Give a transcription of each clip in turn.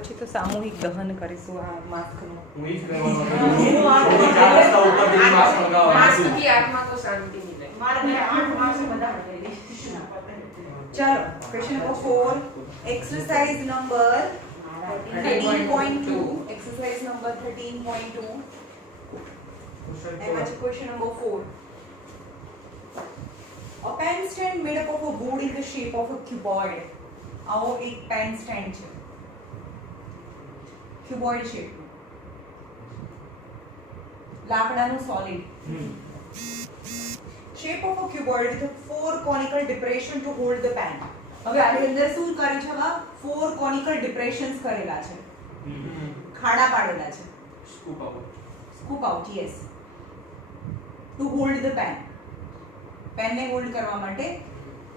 પછી તો સામૂહિક દહન કરીશું આ માસ્કનું. હું ઈ જ કહેવાનો હતો. હું 4 રસ્તા ઉપર થી માસ્ક મંગાવવા માસ્ક की आत्मा को शांति मिले. मारे मैं 8 मार्क्स में बता रही चलो question number 4 exercise number 13.2 exercise number 13.2 एमा question number 4 A pen stand made up of a wood in the shape of a cuboid. आओ एक पेन स्टैंड છે ક્યુબોઇડ શેપ લાકડાનું solid shape of a cuboid with a 4 conical depression to hold the pen. હવે આની અંદર શું કર્યું છે? હવે 4 conical depressions કરેલા છે, ખાડા પાડેલા છે. Scoop out, yes. To hold the pen. Pen ને હોલ્ડ કરવા માટે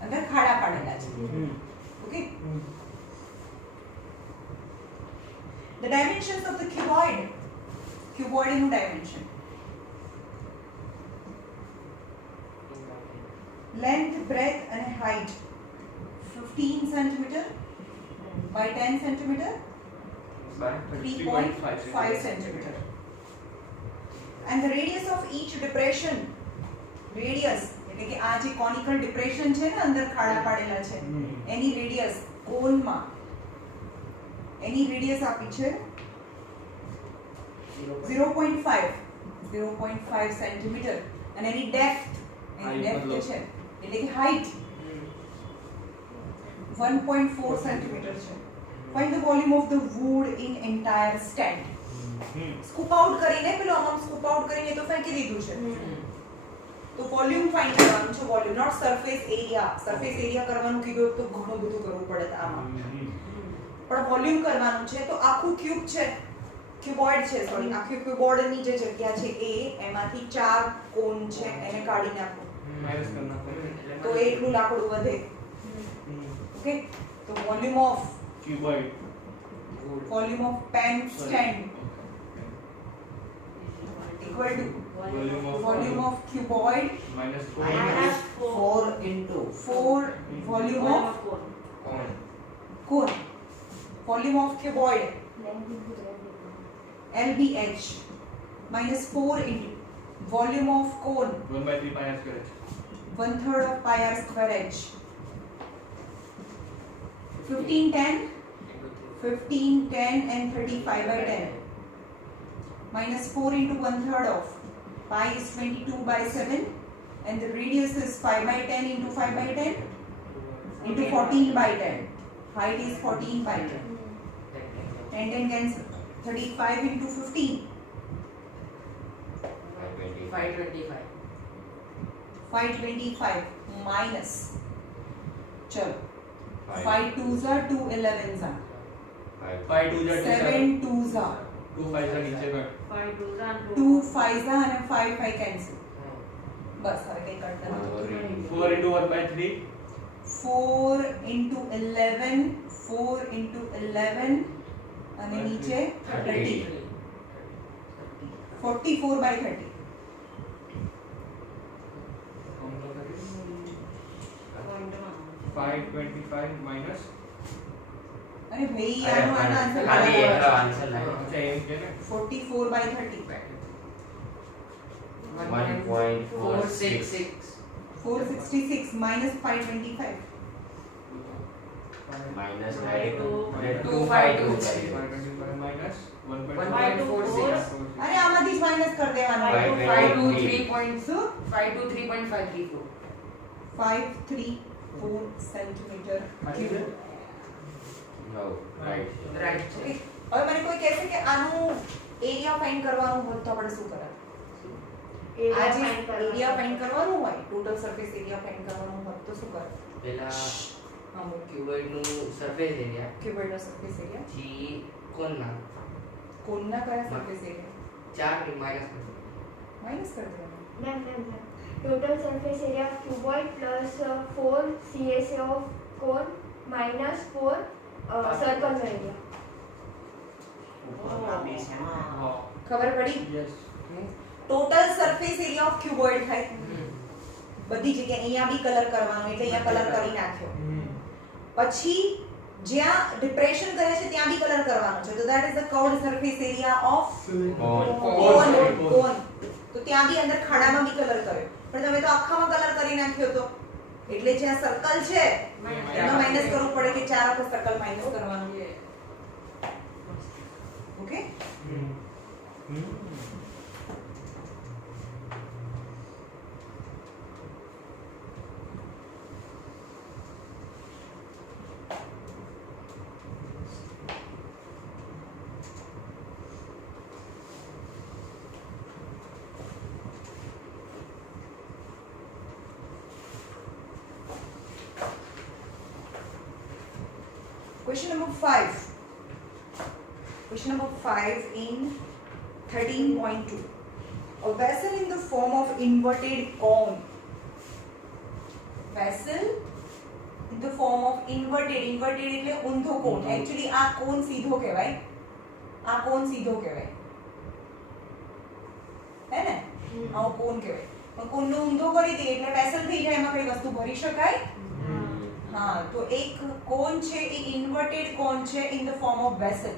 અંદર ખાડા પાડેલા છે. Okay. The dimensions of the cuboid. Cuboid નું dimension. Length, breadth and height 15 cm by 10 cm by 3.5 cm. And the radius of each depression, radius એટલે કે આ જે કોનિકલ ડિપ્રેશન છે ને અંદર ખાડા પાડેલા છે એની રેડિયસ કોનમાં એની રેડિયસ આપી છે 0.5 સેન્ટીમીટર અને એની ડેપ્થ છે એટલે કે હાઈટ 1.4 સેન્ટીમીટર છે. Find the volume of the wood in entire stand. Scoop out કરીને પેલો આમ સ્કૂપ આઉટ કરીને તો ફેંકી દીધું છે. તો વોલ્યુમ ફાઇન્ડ કરવાનું છે. Volume not surface area. Surface area કરવાનું કીધું તો ઘણું બધું કરવું પડે આમાં, પણ વોલ્યુમ કરવાનું છે. તો આખું ક્યુબ છે, ક્યુબોઇડ છે, સોરી આખું ક્યુબોઇડની જે જગ્યા છે એ એમાંથી 4 કોન છે એને કાઢી નાખો માઇનસ કરી નાખો તો એટલું લાકડું વધે. ઓકે. તો volume of cuboid, volume of pen stand equal to volume of cuboid minus minus 4 into 4 volume of cone. Volume of cuboid LBH minus 4 into volume of cone 1/3 pi r square h. 1/3 of pi r square h. 15 10 and 35 by 10 minus 4 into 1/3 of pi is 22 by 7 and the radius is 5 by 10 into 5 by 10 into 14 by 10. Height is 14 by 10. 10 cancel. 35 into 15. 525 minus. चलो. 5 2s are 2 11s are. 5 2 जा 7 2s are. 2 5 जा नीचे कर 2 5s are and 5 5 cancel. बस હવે કઈ કરતા નથી. 4 into 1/3 4 into 11 4 into 11 અને નીચે 30 44 by 30. कौन सा करें 525 minus अरे भाई આનો આન્સર ખાલી એકનો આન્સર લાગે अच्छा एम के ना 44 by 30. 1.466 466 minus 525 minus 252 minus 1.46 અરે આમાંથી જ માઈનસ કર દેવાનું. 523.534 534 centimetre cube. no right right છે. હવે મને કોઈ કહેશે કે આનું એરિયા ફાઇન્ડ કરવાનું હોય તો આપણે શું કરાય? આ જે એરિયા ફાઇન્ડ કરવાનું હોય, ટોટલ સરફેસ એરિયા ફાઇન્ડ કરવાનું હોય તો શું કરાય? પેલા હા બોલ. ક્યુબોઇડ નું સરફેસ એરિયા ક્યુબોઇડનો સરફેસ એરિયા થી કોનના કોનના કયા સરફેસ એરિયા 4 માઈનસ માઈનસ કરી દેવાનું. total surface area of cuboid plus 4 CSA of cone minus 4 circle area. ખબર પડી? Yes total surface area of cuboid થાય. બધી જગ્યાએ અહીંયા બી કલર કરવાનો એટલે અહીંયા કલર કરી નાખ્યો. પછી જ્યાં ડિપ્રેશન કરે છે ત્યાં બી કલર કરવાનો છે. તો that is the curved surface area of cone. તો ત્યાં બી અંદર ખાડામાં બી કલર કર્યો, પણ તમે તો આખામાં કલર કરી નાખ્યો તો, એટલે જ્યાં સર્કલ છે એનો માઈનસ કરવું પડે કે 4 વખત સર્કલ માઈનસ કરવાનું. Okay. Question number 5. Question number 5 in 13.2. A vessel in the form of inverted cone. Vessel in the form of inverted એટલે ઊંધો કોન. Actually આ કોન સીધો કહેવાય, આ કોન સીધો કહેવાય, હે ને? આ કોન કહેવાય. પણ કોનનો ઊંધો કરી દે એટલે વેસલ થઈ જાય, એમાં કઈ વસ્તુ ભરી શકાય. हाँ, तो एक कोन છે એ ઇન્વર્ટેડ કોન છે in the form of vessel.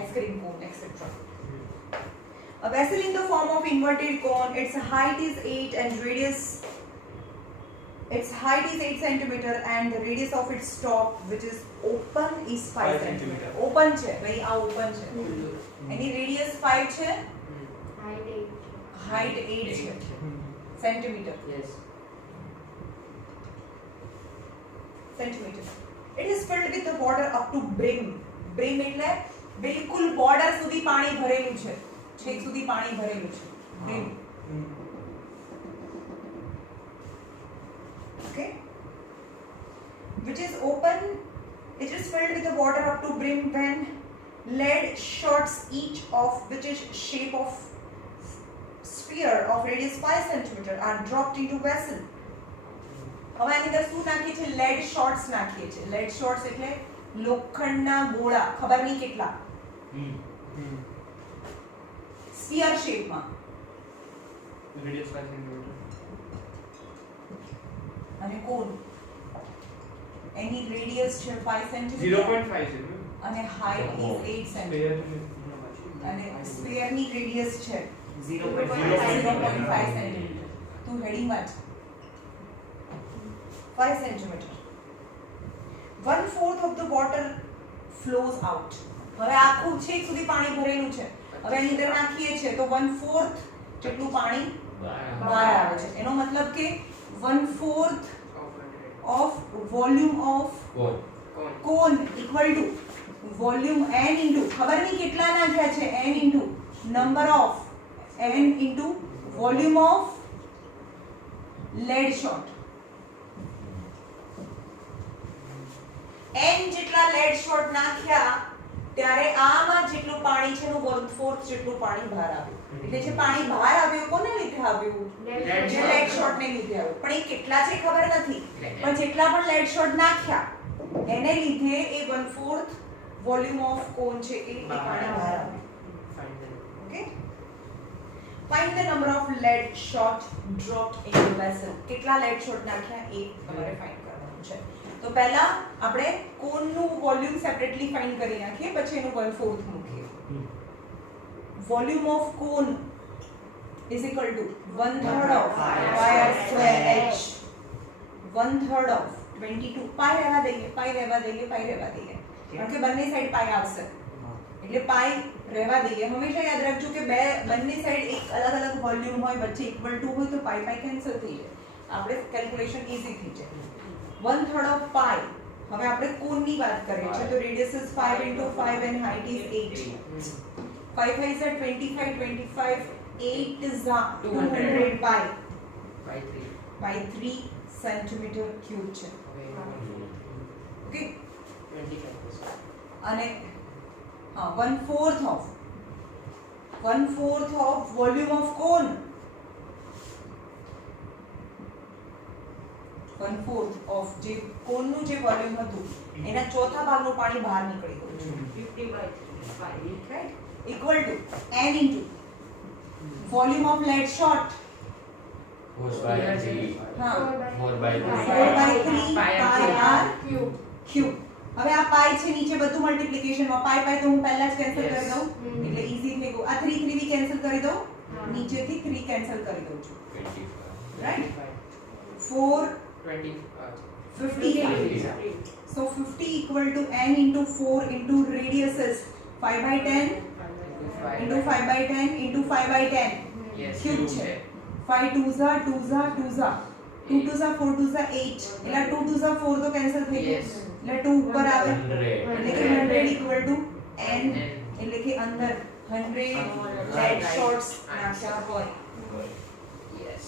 Ice-cream cone, etc. A vessel in the form of inverted cone, its height is 8 and radius, its height is 8 centimeter and the radius of its top, which is open, is 5 centimeter. Open છે ભાઈ, આ open છે. એની radius 5 છે, height 8 છે centimeter. Yes. Centimeter. It is filled with the water up to brim. Brim એટલે બિલકુલ border સુધી પાણી ભરેલું છે, છેક સુધી પાણી ભરેલું છે. Brim. Okay. Which is open. It is filled with the water up to brim when lead shots each of which is shape of sphere of radius 5 cm are dropped into vessel. હવે આની અંદર શું નાખીએ છે? Lead shots નાખીએ છે. Lead shots એટલે લોખંડના ગોળા, ખબર નહીં કેટલા, સ્ફિયર શેપમાં. Radius 5 cm. અને કોન એની રેડિયસ છે 5 cm 0.5 છે અને હાઈટ ઇઝ 8 cm અને સ્ફિયરની રેડિયસ છે 0.5 cm. તું હેડિંગ વાંચ. 5 cm. 1/4 of the water flows out. હવે આખું છેક સુધી પાણી ભરેલું છે, હવે એની અંદર નાખીએ છે તો 1/4 જેટલું પાણી બહાર આવે છે. એનો મતલબ કે 1/4 of volume of cone equal to volume n into, ખબર નહીં કેટલા નાખ્યા છે, n into number of n into volume of lead shot. n જેટલા lead shot નાખ્યા ત્યારે આમાં જેટલું પાણી છે એનું 1/4 જેટલું પાણી બહાર આવ્યું. એટલે જે પાણી બહાર આવ્યું કોને લીધે આવ્યું? જે lead shot ને લીધે આવ્યું. પણ એ કેટલા છે ખબર નથી, પણ જેટલા પણ lead shot નાખ્યા એને લીધે એ 1/4 વોલ્યુમ ઓફ કોન છે એ પાણી બહાર આવ્યું. Okay. Find the number of lead shot dropped into vessel. કેટલા lead shot નાખ્યા એ તમારે ફાઇન્ડ કરવાનું છે. તો પહેલા આપણે કોનનું વોલ્યુમ સેપરેટલી ફાઇન્ડ કરી નાખીએ, પછી એનું 1/4 મૂકીએ. Volume of cone is equal to 1/3 of pi r square h. 1/3 of 22 પાઈ રહેવા દઈએ, પાઈ રહેવા દઈએ, પાઈ રહેવા દઈએ, કારણ કે બંને સાઈડ પાઈ આવશે એટલે પાઈ રહેવા દઈએ. હંમેશા યાદ રાખજો કે બંને સાઈડ એક અલગ અલગ વોલ્યુમ હોય, વચ્ચે ઇક્વલ ટુ હોય તો પાઈ પાઈ કેન્સલ થઈ જાય, આપણે કેલ્ક્યુલેશન ઈઝી થઈ જાય. 1/3 of pi. હવે આપણે કોનની વાત કરીએ છીએ તો radius is 5 into 5 and height is 8. 5 5 is 25, 25, 8 is 200 pi by 3 centimeter cube છે. ઓકે. અને હા 1/4 of volume of cone. 1/4 of જે કોનનું જે વોલ્યુમ હતું એના ચોથા ભાગનું પાણી બહાર નીકળી ગયું છે. 50/5, right, equal to n into volume of lead shot 4 by 3. हाँ 4 by 3. 4 by 3 Pi pi r cube cube. હવે આ પાઈ છે નીચે બધું મલ્ટીપ્લિકેશન માં પાઈ પાઈ તો હું પહેલા જ કેન્સલ Yes. કરી દઉં એટલે ઈઝી થઈ ગયું. આ 3 3 બી કેન્સલ કરી દઉં, નીચેથી 3 કેન્સલ કરી દઉં છું, 25. Right. 4 55. 25. So 50 equal to n into 4 into radius is 5 by 10 into 5 by 10 into 5 by 10 Yes. cube છે. 5 2s are 2s are 2s are 2 2s are 4 2s are 8 એટલે 2 2s are 4 તો કેન્સલ થઈ ગયું Yes. એટલે 2 ઉપર આવે 100. એટલે કે 100 equal to n એટલે કે અંદર 100 head shots નાખ્યા હોય. Yes.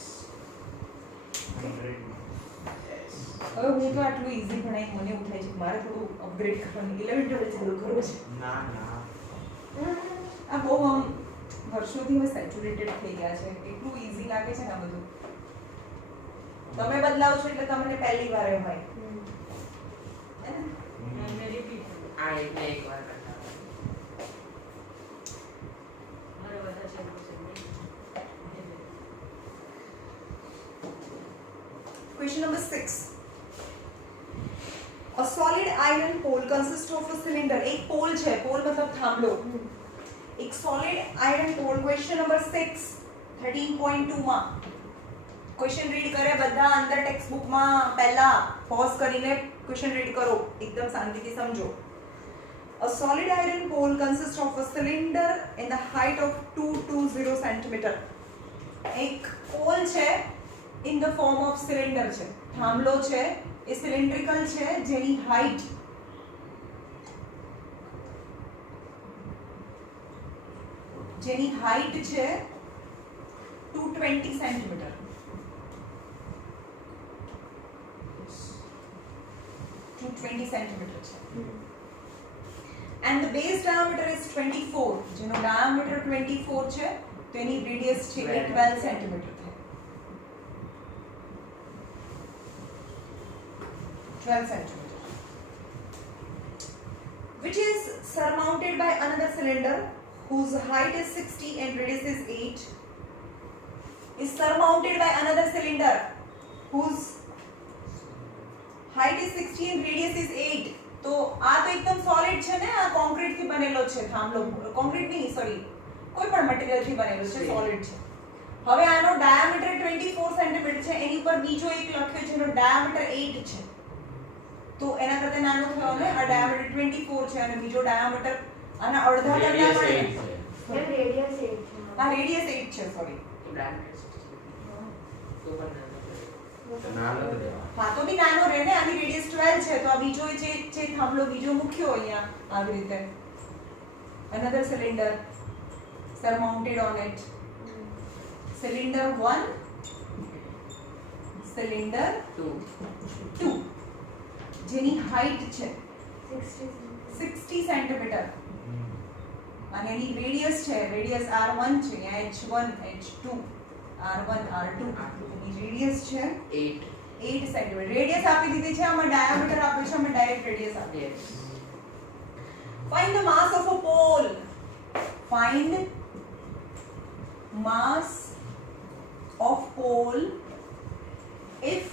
હવે હું તો આટલું ઈઝી ભણાઈ મને એવું થાય છે કે મારે થોડું અપગ્રેડ કરવાનું 11 12 ચાલુ કરવું છે. ના ના આ બહુ આમ વર્ષોથી હવે સેચ્યુરેટેડ થઈ ગયા છે, એટલું ઈઝી લાગે છે ને આ બધું. તમે બદલાવ છો એટલે તમને પહેલી વાર એવું હોય. આ એટલે એક વાર કરતા Question number 6. A solid iron pole consists of a cylinder. एक पोल છે, पोल मतलब थांबलो. एक solid iron pole. Question number 6 13.2 માં क्वेश्चन रीड करे બધા અંદર ટેક્સ્ટ બુક માં પહેલા પોઝ કરીને ક્વેશ્ચન રીડ કરો, એકદમ શાંતિથી સમજો. A solid iron pole consists of a cylinder in the height of 220 cm. એક પોલ છે in the form of cylinder છે, થાંભલો છે, એ સિલિન્ડ્રિકલ છે જેની હાઈટ છે 220 centimetre. and the base diameter is 24, જેનો diameter 24 છે તો એની રેડિયસ છે એ 12 સેન્ટીમીટર થાય. 12 centimeter, which is surmounted by another cylinder whose height is 60 and radius is 8, is surmounted by another cylinder whose height is 60 and radius is 8. તો આ તો એકદમ solid છે ને, આ કોન્ક્રીટ થી બનેલો છે થાંભલો, કોન્ક્રીટ નહીં સોરી કોઈ પણ મટીરીયલ થી બનેલો છે, સોલિડ છે. હવે આનો ડાયામીટર 24 સેન્ટીમીટર છે, એની ઉપર બીજો એક લખ્યો છે જેનો ડાયામીટર 8 છે, તો એના કરતા નાનો થયો ને. આ ડાયામીટર 24 છે અને બીજો ડાયામીટર આના અડધા કરતા Radius પણ 8 છે. એમ રેડિયસ 8 છે. આ રેડિયસ 8 છે સોરી. તો પણ તો નાનો જ રહેવાનો. હા તો બી નાનો રહે ને, આની રેડિયસ 12 છે તો આ બીજો જે થાંભલો બીજો મૂક્યો અહીંયા આવી રીતે. another cylinder surmounted on it. cylinder 1, cylinder 2 જેની હાઈટ છે 60 સેન્ટીમીટર અને એની રેડિયસ છે, રેડિયસ r1 છે, અહીંયા h1 h2 r1 r2 એની રેડિયસ છે 8 સેન્ટીમીટર. રેડિયસ આપી દીધી છે, આમાં ડાયામીટર આપ્યું છે, આમાં ડાયરેક્ટ રેડિયસ આપી. Yes. Find the mass of a pole. Find mass of pole if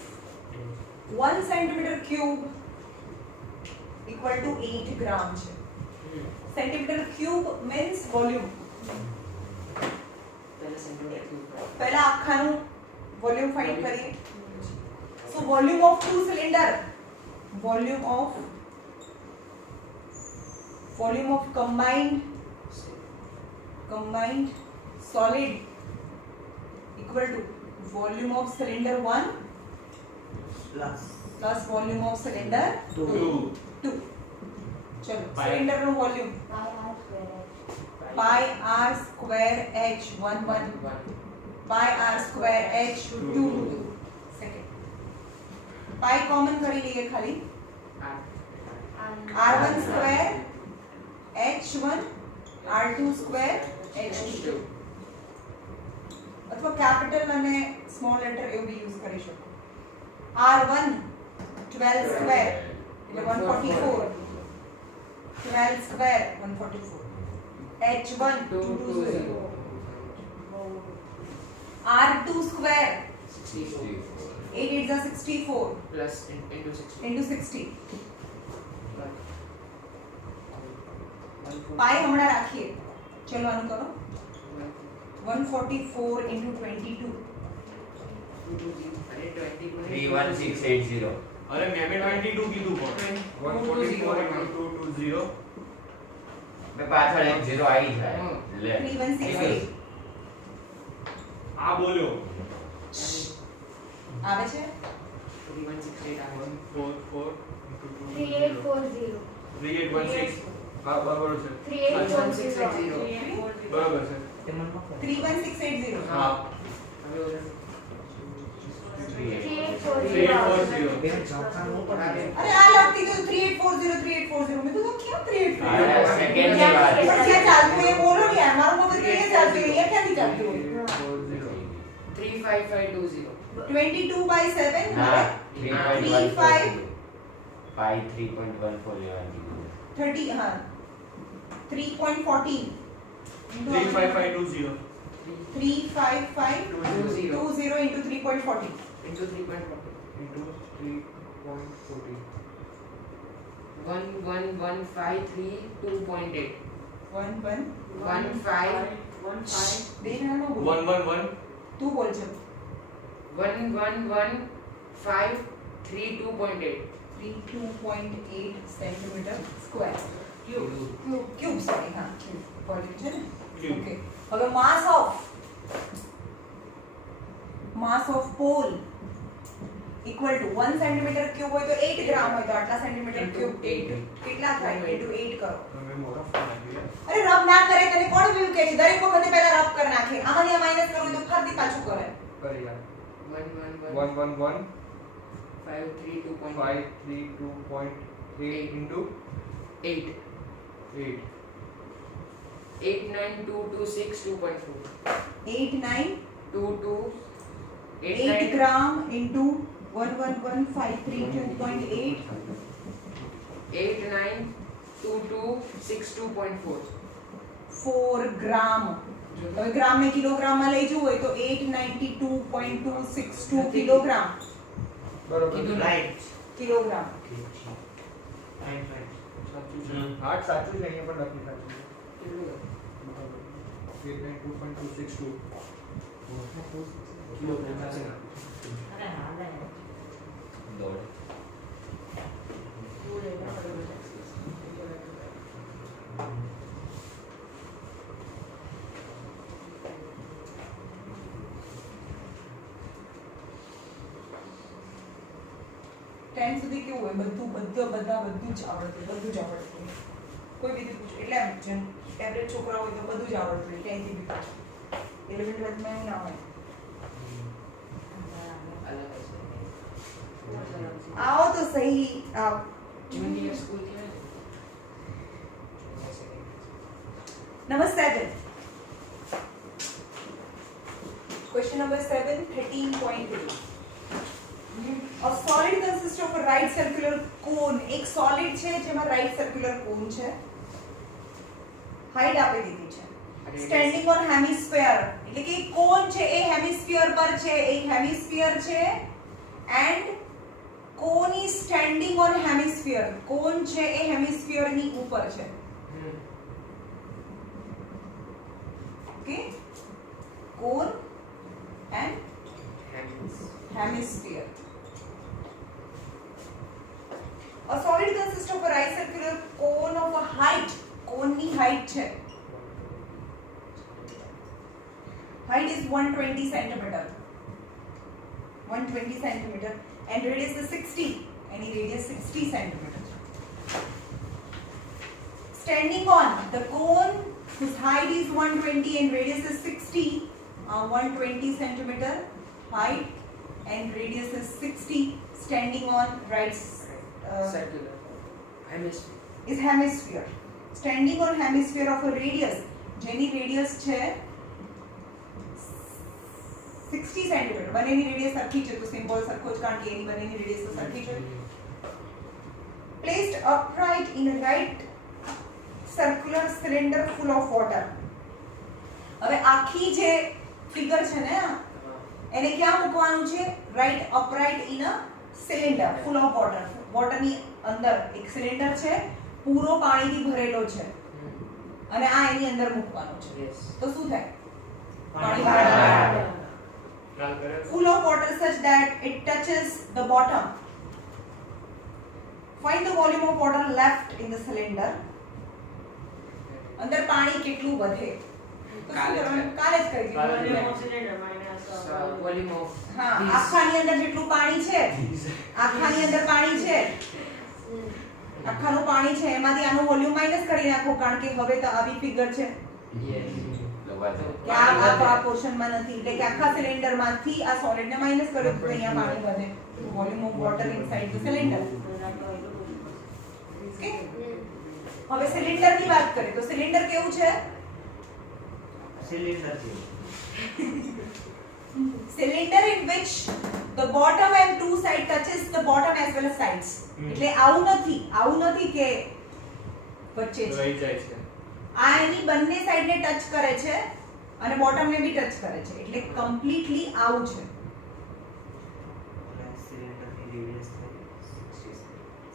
1 centimeter cube equal to 8 gram છે. Centimeter cube means volume. પહેલા આખાનું વોલ્યુમ ફાઇન્ડ કરીએ. So volume of two cylinder, volume of combined solid equal to volume of cylinder 1 plus volume of cylinder 2. चलो cylinder નો volume pi r square h 1 pi r square h 2 second. pi common કરી લઈએ ખાલી. r1 square h1 r2 square h2 અથવા capital અને small letter એવું બી use કરી શકો. r1 12 square એટલે 144, 12 square 144, h1 220, r2 square 64 8 8 are 64 plus into 60. into 60 પાઈ હમણાં રાખીએ ચલો આનું કરો 144 into 22 अरे 22 31680 अरे मैंने 22 कीधું પણ 144 into 220 મે પાછળ એક 0 આવી જાય લે 3168 આ બોલ્યો આવે છે 3168 આવે 144 into 220 3840 3816 હા બરાબર છે 3840 બરાબર છે 31680 હા હવે ઓલા 3840 અરે આ લખતી તો 3840 મેં તો ક્યાં 3840 આ સેકન્ડ ની વાત પણ ક્યાં ચાલતું એ બોલો ને યાર મારું મગજ ક્યાં ચાલતું અહીંયા ક્યાંથી ચાલતું 35520 22 by 7 હા હવે 3.14 પાઈ 3.14 લેવાની 30 હા 3.14 35520 35520 into 3.14 into 3.40 into 3.40 11153 2.8 બે જણા નો બોલ 111 તું બોલ છે 11153 2.8 32.8 સેન્ટીમીટર સ્ક્વેર ક્યુબ સોરી હા ક્યુબ વોલ્યુમ છે ને Cube. ઓકે હવે mass of pole equal to 1 centimetre cube હોય તો 8 ગ્રામ હોય તો આટલા સેન્ટીમીટર ક્યુબ 8 કેટલા થાય into 8 કરો તમે મોટા ફોન આપી અરે રબ ના કરે તને કોણ વ્યૂ કે છે દરેક વખતે પહેલા રબ કરી નાખે આમાંથી આ માઈનસ કરવું તો ફરીથી પાછું કરે કરી યાર 111 111 532.8 532.8 into 8 8 89226 2.4 8 ग्राम into 111,532.8 892262.4 4 ગ્રામ હવે ગ્રામ ને કિલોગ્રામ માં લઈ જવું હોય તો 892.262 કિલોગ્રામ બરાબર કીધું રાઈટ કિલોગ્રામ સાચું છે હાર્ટ સાચું છે અહીંયા પણ લખી સાચું છે કેટલું 892.262 દોડ ટેન સુધી કેવું હોય બધું જ આવડતું કોઈ બીજું પૂછો એટલે એમ જેમ એવરેજ છોકરા હોય તો બધું જ આવડતું હોય 10 થી બી 11 12 માં એવું ના હોય आओ तो सही आप જુનિયર સ્કૂલ છે number 7 question number 7 13.2 a solid consists of a right circular cone એક solid છે જેમાં right circular cone છે હાઈટ આપી દીધી છે standing on hemisphere એટલે કે કોન છે એ હેમિસ્ફિયર પર છે એક હેમિસ્ફિયર છે and cone is standing on hemisphere કોન છે એ હેમિસ્ફિયર ની ઉપર છે okay cone and hemisphere a solid consists of a right circular cone of a height cone ની height છે height is 120 centimeter 120 centimeter and radius is 60 any radius 60 centimeter standing on the cone whose height is 120 and radius is 60 120 centimeter height and radius is 60 standing on right circular hemisphere is hemisphere standing on hemisphere of a radius જેની radius છે 60 centimetre બંનેની radius સરખી છે તો symbol સરખો જ કારણ કે એની બંનેની રેડિયસ તો સરખી છે placed upright in a right circular cylinder full of water હવે આખી જે ફિગર છે ને એને ક્યાં મૂકવાનું છે? Right upright in a cylinder full of water. વોટરની અંદર એક સિલિન્ડર છે, પૂરો પાણીથી ભરેલો છે અને આ એની અંદર મૂકવાનું છે. Yes. તો શું થાય? પાણી બહાર બહાર. લાલ કરે. full of water such that it touches the bottom. Find the volume of water left in the cylinder. અંદર પાણી કેટલું વધે? તો શું કરવાનું? કાલે જ કરી કાલે જ. દીધું. Volume of cylinder minus Volume of હા, this. આખાની અંદર જેટલું પાણી છે, આખાની અંદર પાણી છે, આખાનું પાણી છે, એમાંથી આનું વોલ્યુમ માઈનસ કરી નાખો, કારણ કે હવે તો આવી ફિગર છે Yes. કે આ પોર્શનમાં નથી, એટલે કે આખા સિલિન્ડરમાંથી આ સોલિડને માઈનસ કર્યો તો અહીંયા પાણી વધે. Volume of water inside the cylinder. Okay, હવે સિલિન્ડરની વાત કરીએ તો સિલિન્ડર કેવું છે? સિલિન્ડર છે. Cylinder in which the bottom and two side touches the bottom as well as sides. એટલે આવું નથી કે વચ્ચે છે. રહી જાય છે. આ એની બંને સાઈડને ટચ કરે છે અને બોટમને બી ટચ કરે છે, એટલે કમ્પ્લીટલી આવું છે. સિલિન્ડરની રેડિયસ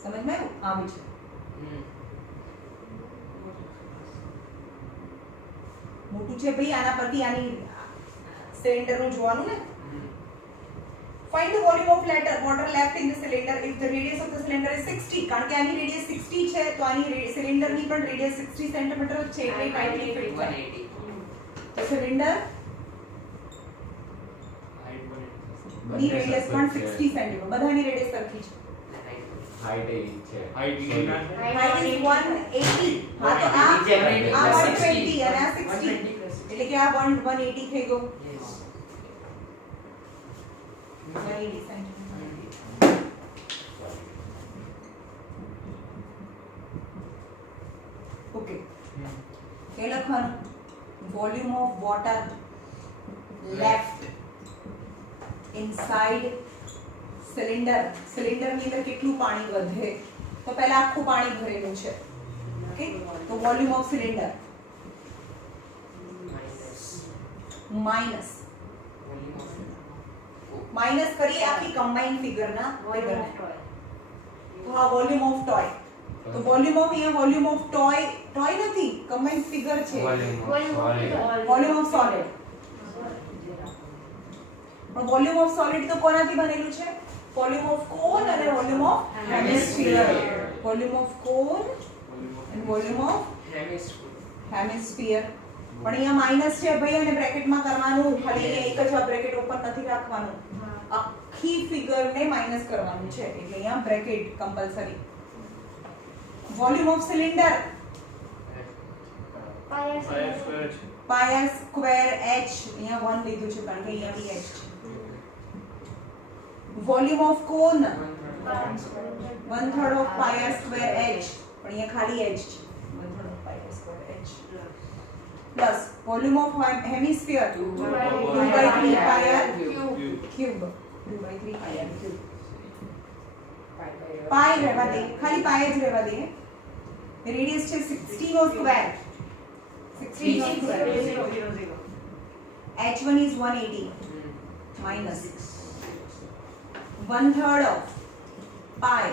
સમજમાં આવ્યું? આવું છે. મોટું છે ભાઈ, આના પરથી આની સિલિન્ડરનું જોવાનું ને. Find the volume of water left in the cylinder if the radius of the cylinder is 60. કારણ કે આની રેડિયસ 60 છે તો આની સિલિન્ડરની પણ રેડિયસ 60 સેન્ટીમીટર જ છે, એટલે ટાઈટલી ફિટ થાય. 180. તો સિલિન્ડર હાઈટ બને. ની રેડિયસ પણ 60 સેન્ટીમીટર. બધાની રેડિયસ સરખી છે. હાઈટ એ છે. હાઈટ ઈ ના છે. Height is 180. હા તો આ નીચે આ 120 120 અને આ 60. એટલે કે આ 180 થઈ ગયો. Yes. 180 સેન્ટીમીટર. ઓકે, એ લખવાનું volume of water left inside cylinder. સિલિન્ડરની અંદર કેટલું પાણી વધે? તો પહેલા આખું પાણી ભરેલું છે. ઓકે, તો volume of cylinder minus minus કરીએ આખી કમ્બાઈન ફિગરના volume of toy. હા, વોલ્યુમ ઓફ ટોય. તો વોલ્યુમ ઓફ અહીંયા વોલ્યુમ ઓફ ટોય નથી, કમ્બાઈન ફિગર છે. Volume of solid. પણ વોલ્યુમ ઓફ સોલિડ તો કોનાથી બનેલું છે? વોલ્યુમ ઓફ કોન અને volume of hemisphere. Volume of cone અને વોલ્યુમ ઓફ હેમિસ્ફિયર. પણ અહીંયા માઈનસ છે ભાઈ, અને બ્રેકેટમાં કરવાનું. ખાલી અહીંયા એક જ બ્રેકેટ ઓપન નથી રાખવાનું, આખી ફિગરને માઈનસ કરવાનું છે, એટલે અહીંયા bracket compulsory. Volume of cylinder pi r fire square છે. pi r square h. અહીંયા 1 લીધું છે કારણ કે અહીંયા બી h છે. Volume of cone 1/3 of pi r square h. પણ અહીંયા ખાલી h છે. 1/3 of pi r square h. Plus volume of hemisphere 2/3 pi r cube. 2/3 pi r cube. પાઈ રહેવા દે, ખાલી પાઈ જ રહેવા દે. રેડિયસ છે 60 નો સ્ક્વેર. 60 નો square. h1 is 180 minus 1/3 of pi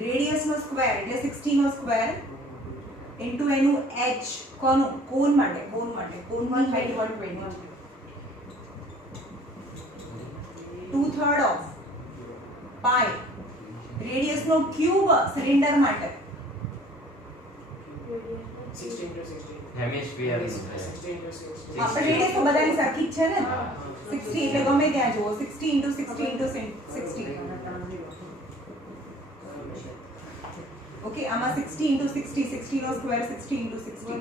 radius નો સ્ક્વેર એટલે 60 નો સ્ક્વેર ઇન્ટુ એનું h કોનું? કોન માટે. કોનની હાઈટ 120. 2/3 of pi રેડિયસ નો ક્યુબ સિલિન્ડર માટે. 16 to 16. હેમિસ્ફિયર છે. 16 to 16. આપણે રેડિયસ તો બધાની સરખી જ છે ને. 60 એટલે ગમે ત્યાં જુઓ, 60 into 60 into 60. ઓકે, આમાં 60 into 60, 60 નો સ્ક્વેર 60 into 60.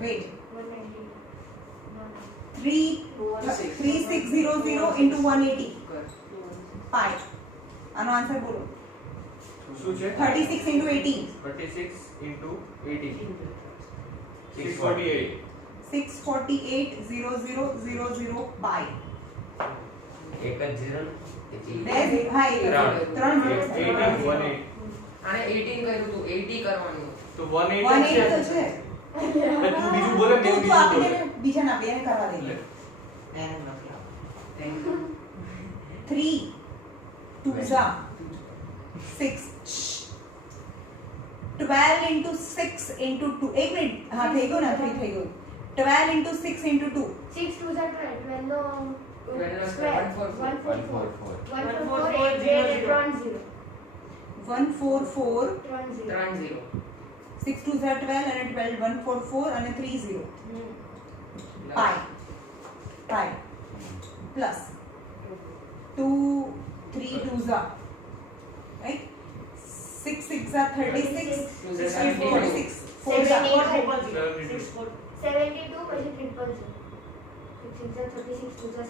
વેઇટ 3600 into 180 પાઈ. આનો આન્સર બોલો. શું છે? 36 into 18. 36 into 18. 648. 648,0000 પાઈ. એક જ zero ને? કે જી? બે હા, ત્રણ ત્રણ. 0. 18 આને 18 કર્યું તો 80 કરવાનું. તો 180 180 તો છે. તું બીજું બોલે મેં તું બીજું આપી બોલે દે બીજાને આપી એને કરવા દે એને નથી આવડતું. 3 2 ઝા 6 12 into 6 into 2 એક મિનિટ હા થઈ ગયું ના 3 થઈ ગયું 12 into 6 into 2 6 2 are 12 no 12 no square 144. 144 144 30 30. 6 2 Jha 12 અને 12 144 અને 30 pi pi plus 2 3 2 Jha right 6 6 Jha 36 2 Jha 46 4 Jha 72 પછી ટ્રિપલ 6 6 36 2 72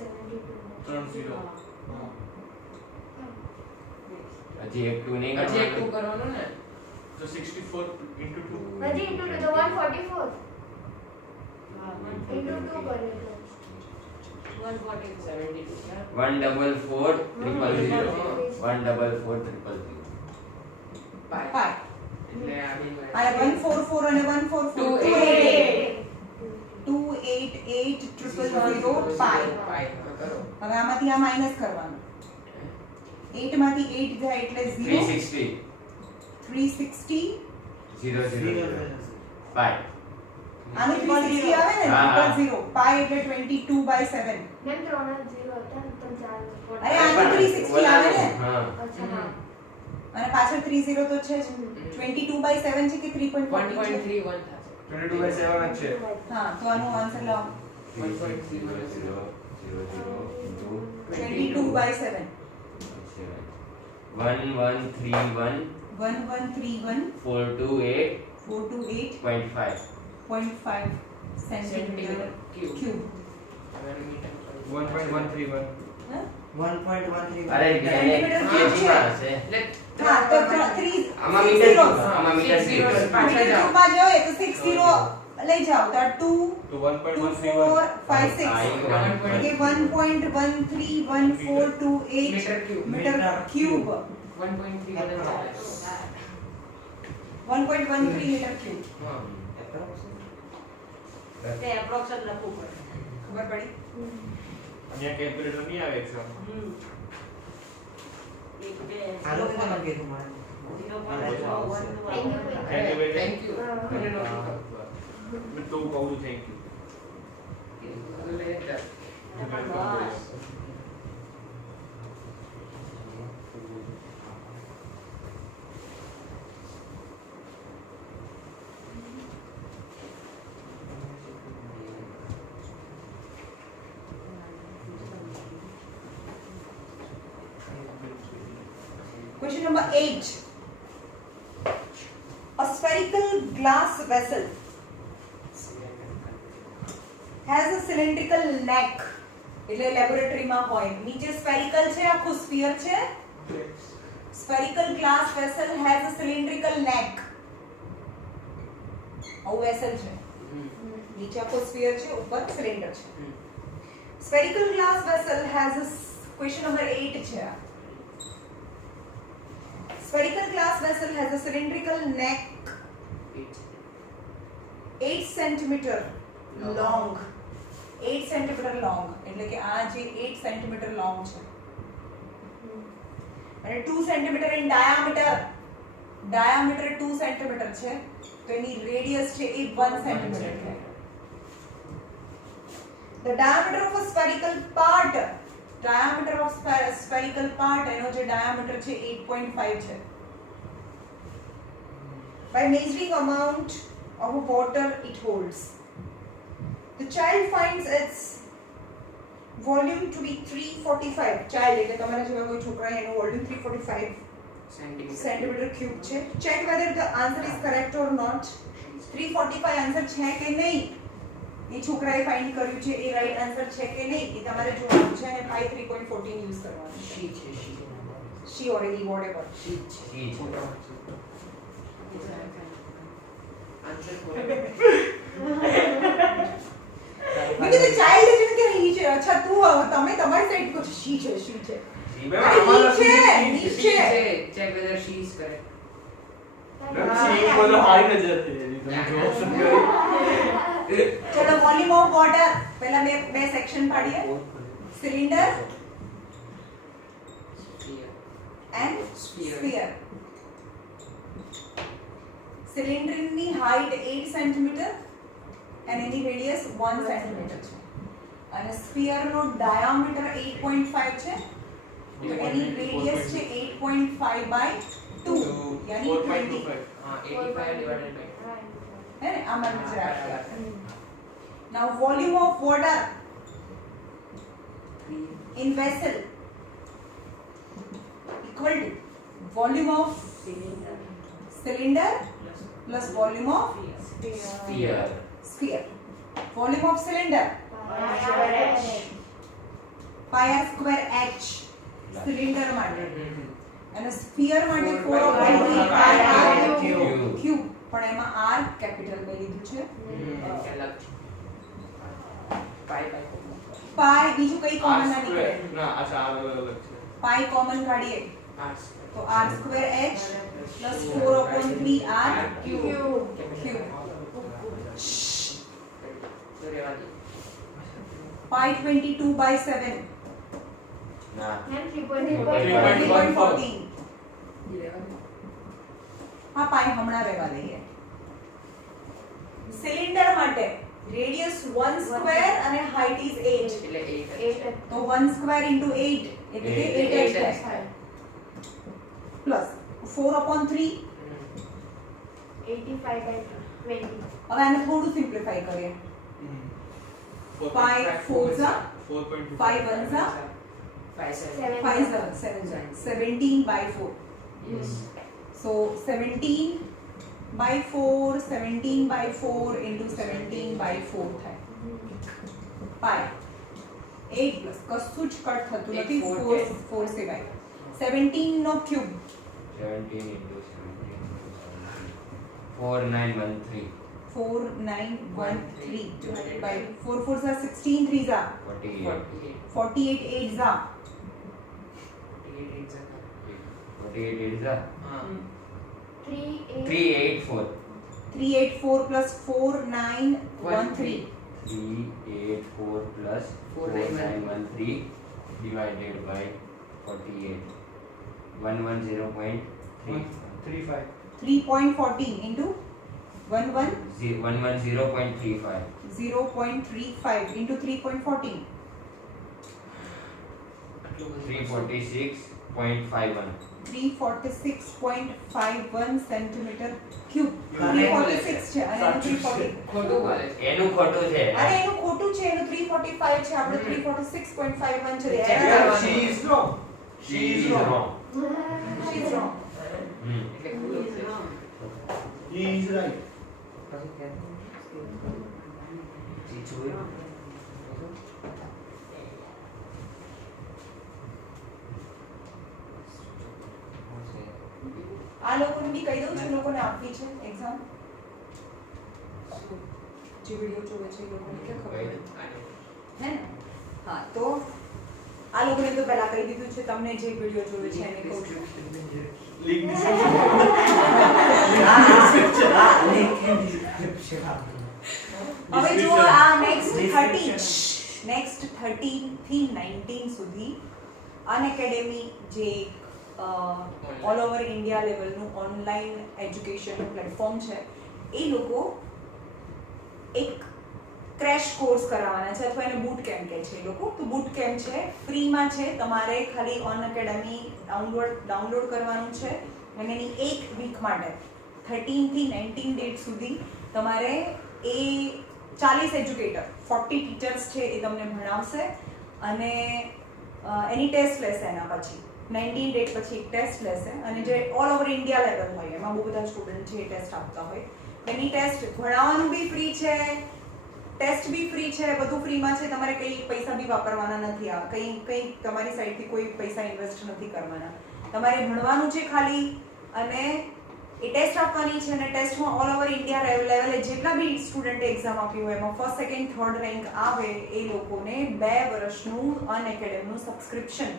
હજી એક 2 નહીં હજી એક કરવાનું. 2 કરવાનો ને તો 64 into 2 હજી into the 144 into 2 કરે તો 72 yeah. 144 000 144 000 pi pi એટલે આ બી આ 144 અને 144 288 000 pi pi કરો હવે આમાંથી આ માઈનસ કરવાનું 8 માંથી 8 જાય એટલે 0 360 360 000 pi આનું 360 આવે ને હા. 0 pi એટલે 22/7 મેમ 3 0 હતા ને તો 4 અરે આનું 360 આવે ને હા અચ્છા હા અને પાછળ 30 તો છે જ 22/7 છે કે 3.40 છે 1.31 થશે 22/7 જ છે હા તો આનો આન્સર લાવો 22/7 1131 1131 428 428.5 0.5 centimeter cube 1.131 હા? 1.13 અરે Centimeter કેજી cube છે. માં હશે એટલે હા તો 3 આમાં મીટર cube, આમાં મીટર Six zeros. cube. પાછળ મીટર જાઓ. ક્યુબમાં જોઈએ તો 60 લઈ જાઓ તો 2 તો 2 4 5 આ 6 એક કે 1.131428 metre cube metre cube 1.3 1.13 metre cube હા તે એપ્રોક્સ જ લખવું પડે ખબર પડી અહીંયા કેલ્ક્યુલેટર નહીં આવે એક્ઝામ એક બે આ લોકો કોને કીધું મને? 0.01 Thank you. થેન્ક યુ મને નોટિસ મેં તો કહું છું થેન્ક યુ એટલે બસ Question number 8. A spherical glass vessel has a cylindrical neck. એટલે લેબોરેટરીમાં હોય નીચે સ્ફેરિકલ છે આખું સ્ફિયર છે spherical glass vessel has a cylindrical neck આવું વેસલ છે નીચે આખો સ્ફિયર છે ઉપર સિલિન્ડર છે spherical glass vessel has a question number 8 છે આ Spherical glass vessel has a cylindrical neck 8 centimeter long 8 centimeter long એટલે કે આ જે 8 centimeter long છે અને 2 centimeter in diameter 2 centimeter છે તો એની રેડિયસ છે એ 1 centimeter છે the diameter of a spherical part એનો જે diameter છે 8.5 છે by measuring amount of water it holds the child finds its volume to be 345 child એટલે તમારા જેવા કોઈ છોકરા એનો વોલ્યુમ 345 centimeter cube છે check whether the answer is correct or not 345 answer છે કે નહીં એ છોકરાએ ફાઇન્ડ કર્યું છે એ રાઈટ આન્સર છે કે નહીં એ તમારે જોવાનું છે અને pi 3.14 યુઝ કરવાનું છે she or he whatever ઈ છે. આન્સર મેં કીધું ચાઇલ્ડ છે કે he છે અચ્છા તું તમે તમારી સાઈડ કો she છે મેમ આમાં લખ્યું છે છે check whether she is correct ma'am C બોલો હારી નજર છે તમે જો ચલો વોલ્યુમ ઓફ વોટર પહેલા બે સેક્શન પાડીએ સિલિન્ડર એન્ડ સ્ફિયર સિલિન્ડરની હાઈટ 8 સેન્ટીમીટર અને એની રેડિયસ 1 સેન્ટીમીટર છે અને સ્ફિયરનો ડાયામીટર 8.5 છે તો એની રેડિયસ છે 8.5 બાય 2 यानी 20 85 divided by है ना आमन जरा now volume of water in vessel equal to volume of cylinder plus volume of sphere volume of cylinder pi r square h cylinder માટે અને સ્ફિયર માટે 4/3 pi r ક્યુબ પણ એમાં r કેપિટલ માં લીધું છે પાઈ બીજું કઈ કોમન ના નીકળે ના અચ્છા અલગ છે પાઈ કોમન કાઢીએ તો r square h plus 4/3 r cube pi 22/7 ના and 3.14 હા પાઈ હમણાં રહેવા દઈએ સિલિન્ડર માટે રેડિયસ 1 સ્ક્વેર અને હાઈટ ઇઝ 8 એટલે 8 તો 1 સ્ક્વેર into 8 એટલે કે 8 થાય પ્લસ 4/3 85 by 20 હવે આને થોડું સિમ્પ્લિફાઈ કરીએ pi 4 Jha 4.2 5 1 Jha 5 7 17 by 4 yes so 17 by 4 17 by 4 into 17 by 4 થાય pi 8 plus કશું જ કટ થતું નથી 4 સિવાય 17 નો cube 17 into 17 4913 4913 divided by 4 4s are 16 3s are 48 48 8s are 48 is a 384 384 plus 4913 384 plus 4913 divided by 48 110.3 35 3.14 into 110.35 0.35 into 3.14 346.51 346.51 centimeter cube Correct. 346 છે અને એનું 340 ખોટું બોલે છે એનું ખોટું છે અરે એનું ખોટું છે એનું 345 છે આપણે 346.51 છે Check error કરવાનું. છે. she is wrong she is wrong She is wrong. એટલે ખોટું છે he is right આ લોકોને બી કહી દઉં છું લોકોને આપવી છે એક્ઝામ જે વિડિયો જોવે છે એ લોકોને કે ખબર હે ને હા તો આ લોકોને તો પહેલા કહી દીધું છે તમને જે વિડિયો જોવે છે એને કહું છું link હવે જો આ નેક્સ્ટ 13 થી 19 સુધી અનએકેડમી જે ઓલ ઓવર ઇન્ડિયા લેવલનું ઓનલાઈન એજ્યુકેશનનું પ્લેટફોર્મ છે એ લોકો એક ક્રેશ કોર્સ કરાવવાના છે અથવા એને બૂટ કેમ્પ કહે છે એ લોકો તો બૂટ કેમ્પ છે ફ્રીમાં છે તમારે ખાલી અનએકેડમી ડાઉનલોડ કરવાનું છે અને એની એક વીક માટે 13 થી 19 ડેટ સુધી તમારે એ 40 એજ્યુકેટર 40 ટીચર્સ છે એ તમને ભણાવશે અને એની ટેસ્ટ લેશે એના પછી 19 ડેટ પછી એક ટેસ્ટ લેશે અને જે ઓલ ઓવર ઇન્ડિયા લેવલ હોય એમાં બહુ બધા સ્ટુડન્ટ છે એ ટેસ્ટ આપતા હોય એની ટેસ્ટ ભણાવવાનું બી ફ્રી છે ટેસ્ટ બી ફ્રી છે બધું ફ્રીમાં છે તમારે કંઈ પૈસા બી વાપરવાના નથી આ કંઈ તમારી સાઈડથી કોઈ પૈસા ઇન્વેસ્ટ નથી કરવાના તમારે ભણવાનું છે ખાલી અને એ ટેસ્ટ આપવાની છે અને ટેસ્ટમાં ઓલ ઓવર ઇન્ડિયા લેવલે જેટલા બી સ્ટુડન્ટે એક્ઝામ આપ્યું હોય એમાં ફર્સ્ટ સેકન્ડ થર્ડ રેન્ક આવે એ લોકોને 2 વર્ષનું અનએકેડમીનું સબસ્ક્રિપ્શન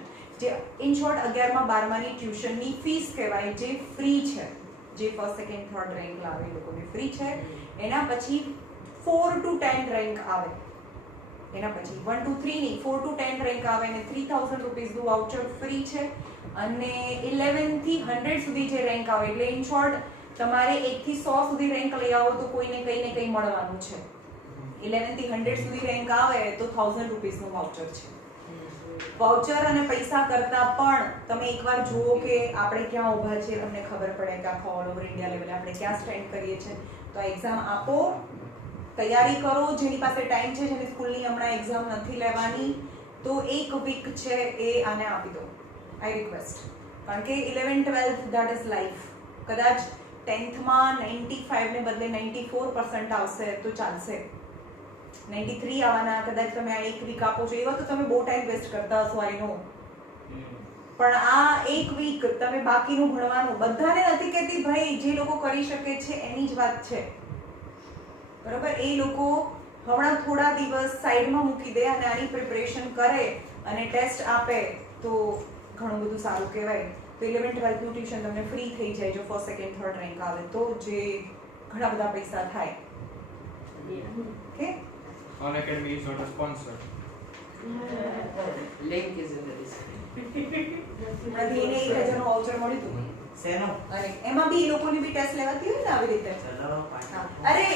જે ઇન શોર્ટ 11માં 12માની ટ્યુશનની ફીસ કહેવાય જે ફ્રી છે જે ફર્સ્ટ સેકન્ડ થર્ડ રેન્ક લાવે એ લોકોને ફ્રી છે એના પછી 4 to 10 રેન્ક આવે, એના પછી 1 to 3 ની 4 to 10 રેન્ક આવે ને 3000 રૂપીસ નું વાઉચર ફ્રી છે. અને 11 થી 100 સુધી જે રેન્ક આવે એટલે ઇન શોર્ટ તમારે 1 થી 100 સુધી રેન્ક લઈ આવો તો કોઈને કંઈ મળવાનું છે. 11 થી 100 સુધી રેન્ક આવે તો 1000 રૂપીસ નું વાઉચર છે. વાઉચર અને પૈસા કરતા પણ તમે એકવાર જુઓ કે આપણે ક્યાં ઊભા છીએ, તમને ખબર પડે કે આખા ઓલ ઓવર ઇન્ડિયા લેવલે આપણે ક્યાં સ્ટેન્ડ કરીએ છીએ. તો આ એક્ઝામ આપો, તૈયારી કરો. જેની પાસે ટાઈમ છે, જેની સ્કૂલની હમણાં એક્ઝામ નથી લેવાની, તો એક વીક છે એ આને આપી દો. I request. કારણ કે 11 12 ધેટ ઇઝ લાઈફ. કદાચ 10th માં 95 ને બદલે 94% આવશે તો ચાલશે. 93 આવવાના, કદાચ તમે આ એક વીક આપો છો, એવા તો તમે બહુ ટાઈમ વેસ્ટ કરતા હશો, આઈ નો. પણ આ એક વીક તમે બાકીનું ભણવાનું, બધાને નથી કહેતી ભાઈ, જે લોકો કરી શકે છે એની જ વાત છે, બરાબર. એ લોકો હમણાં થોડા દિવસ સાઈડમાં મૂકી દે અને આની પ્રિપરેશન કરે અને ટેસ્ટ આપે તો ઘણું બધું સારું કહેવાય. તો 11 12 નું ટ્યુશન તમને ફ્રી થઈ જાય જો ફર્સ્ટ સેકન્ડ થર્ડ રેન્ક આવે તો, જે ઘણા બધા પૈસા થાય. Okay, Unacademy is not a sponsor. Link is in the description. હમણાંથી એને 1000 નું વાઉચર મળ્યું હતું. શેનો? અને એમાં બી એ લોકોની બી ટેસ્ટ લેવાતી હોય ને આવી રીતે. ચલો હા. અરે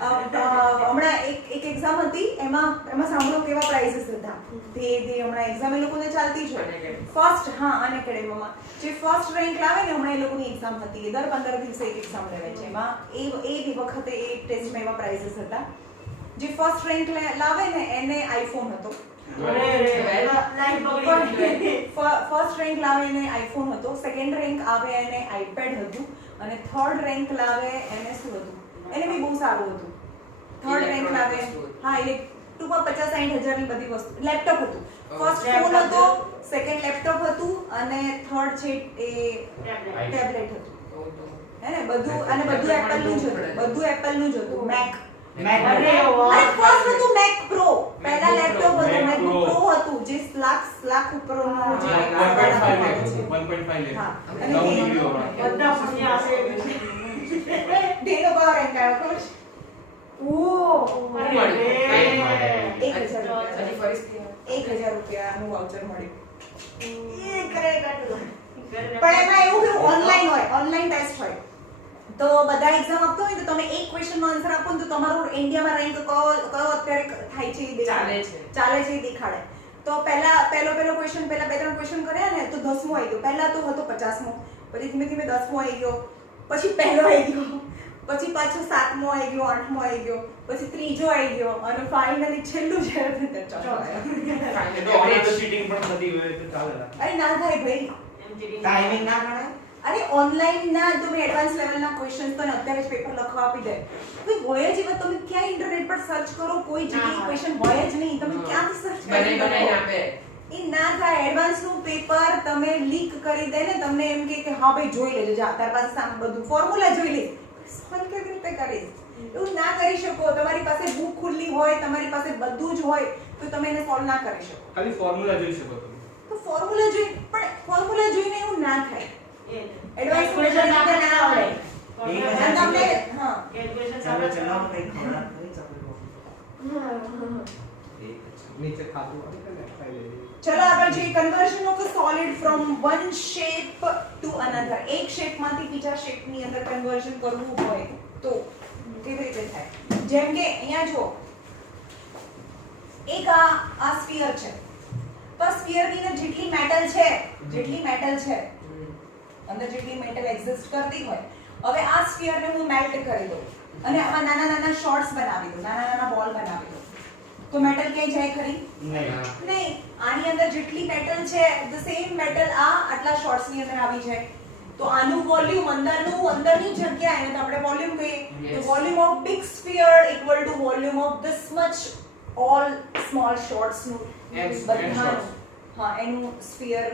હમણાં એક એક્ઝામ હતી, એમાં સાંભળો કેવા પ્રાઇઝીસ હતા. તે હમણાં એક્ઝામ એ લોકોને ચાલતી જ હોય. ફર્સ્ટ, હા, અનએકેડમીમાં જે ફર્સ્ટ રેન્ક લાવે ને, હમણાં એ લોકોની એક્ઝામ હતી, દર 15 દિવસે એક એક્ઝામ લેવાય છે. એમાં એ વખતે એ ટેસ્ટમાં એવા પ્રાઇઝીસ હતા. જે ફર્સ્ટ રેન્ક લાવે ને એને આઈફોન હતો. ફર્સ્ટ રેન્ક લાવે એને આઈફોન હતો, સેકન્ડ રેન્ક આવે એને આઈપેડ હતું, અને થર્ડ રેન્ક લાવે એને શું હતું, એને બી બહુ સારું હતું. થર્ડ રેન્ક લાવે, હા, ટૂંકમાં 50-60 હજારની બધી વસ્તુ. લેપટોપ હતું, ફર્સ્ટ ફોન હતો, સેકન્ડ લેપટોપ હતું, અને થર્ડ છે એ ટેબ્લેટ હતું. હે ને, બધું. અને બધું એપલનું જ હતું, બધું એપલનું જ હતું. મેક, અને ફર્સ્ટ હતું મેક પ્રો. પહેલા લેપટોપ હતું, મેકબુક પ્રો હતું, જે લાખ ઉપરનો જે 1.5 લેખ. હા. નવું નીકળ્યું હમણાં. બધા પુણ્ય હશે. ડેનો પાવર રેન્ક આવ્યો ખબર છે? મળ્યું. 1000 રૂપિયા. હજી ફરીથી 1000 રૂપિયાનું વાઉચર મળ્યું. એ કરે કાઢું. પણ એમાં એવું કે ઓનલાઈન હોય, ઓનલાઈન ટેસ્ટ હોય. તો બધા એક્ઝામ આપતો હોય તો તમે એક ક્વેશ્ચનનો આન્સર આપો ને તો તમારું ઇન્ડિયામાં રેન્ક કયો અત્યારે થાય છે એ દેખાડે. ચાલે છે એ દેખાડે. તો પહેલો ક્વેશ્ચન, પહેલા 2-3 ક્વેશ્ચન કર્યા ને તો 10મો આવી ગયો. પહેલા તો હતો 50મો, પછી ધીમે ધીમે 10મો આવી ગયો, પછી પહેલો આવી ગયો, પછી પાછો 7મો આવી ગયો, 8મો આવી ગયો, પછી ત્રીજો આવી ગયો, અને ફાઇનલી છેલ્લું છે તે ચોથો આવ્યો. એ તો ઓનલાઈન ચીટિંગ પણ થતી હોય તો ચાલે. અરે ના થાય ભાઈ, ટાઈમિંગ ના ગણાય. અરે ઓનલાઈન ના તમે એડવાન્સ લેવલના ક્વેશ્ચન્સ તો અત્યારે જ પેપર લખવા આપી દે. કોઈ હોય જ એવા, તમે ક્યાં ઇન્ટરનેટ પર સર્ચ કરો, કોઈ જગ્યાએ ક્વેશ્ચન હોય જ નહીં, તમે ક્યાંથી સર્ચ બનાવીને કરો? આપે. એ ના થાય. એડવાન્સ નું પેપર તમે લીક કરી દે ને, તમને એમ કે હા ભાઈ જોઈ લેજો, જા તાર પાસે સામે બધું ફોર્મ્યુલા જોઈ લે, સોલ્વ કેવી રીતે કરીશ? એવું ના કરી શકો. તમારી પાસે બુક ખુલ્લી હોય, તમારી પાસે બધું જ હોય તો તમે એને સોલ્વ ના કરી શકો. ખાલી ફોર્મ્યુલા જોઈ શકો તમે. તો ફોર્મ્યુલા જોઈ, પણ ફોર્મ્યુલા જોઈને એવું ના થાય. એડવાન્સ ક્વેશ્ચન આપણે ના આવડે. અને તમને હા કેલ્ક્યુલેશન ચલો આપણે ચલો કઈ ખબર નથી ચલો. નીચે ખાતું આવે ને ખાઈ લેજો. ચલો આગળ જોઈએ. Conversion of a solid from one shape to another. એક શેપમાંથી બીજા શેપની અંદર કન્વર્ઝન કરવું હોય તો કેવી રીતે થાય? જેમ કે અહીંયા જો એક આ સ્ફિયર છે, તો સ્ફિયરની અંદર જેટલી મેટલ છે અંદર જેટલી મેટલ એક્ઝિસ્ટ કરતી હોય, હવે આ સ્ફિયરને હું મેલ્ટ કરી દઉં અને આમાં નાના નાના શોર્ટ્સ બનાવી દઉં, નાના નાના બોલ બનાવી દઉં, તો મેટલ ક્યાંય જાય ખરી? નહીં. આની અંદર જેટલી મેટલ છે, ધ સેમ મેટલ આટલા શોર્ટ્સની અંદર આવી જાય. તો આનું વોલ્યુમ, અંદરની જગ્યા, એને તો આપણે વોલ્યુમ કહીએ. તો volume of big sphere equal to volume of this much all small shorts નું બધાનું, હા, એનું સ્ફિયર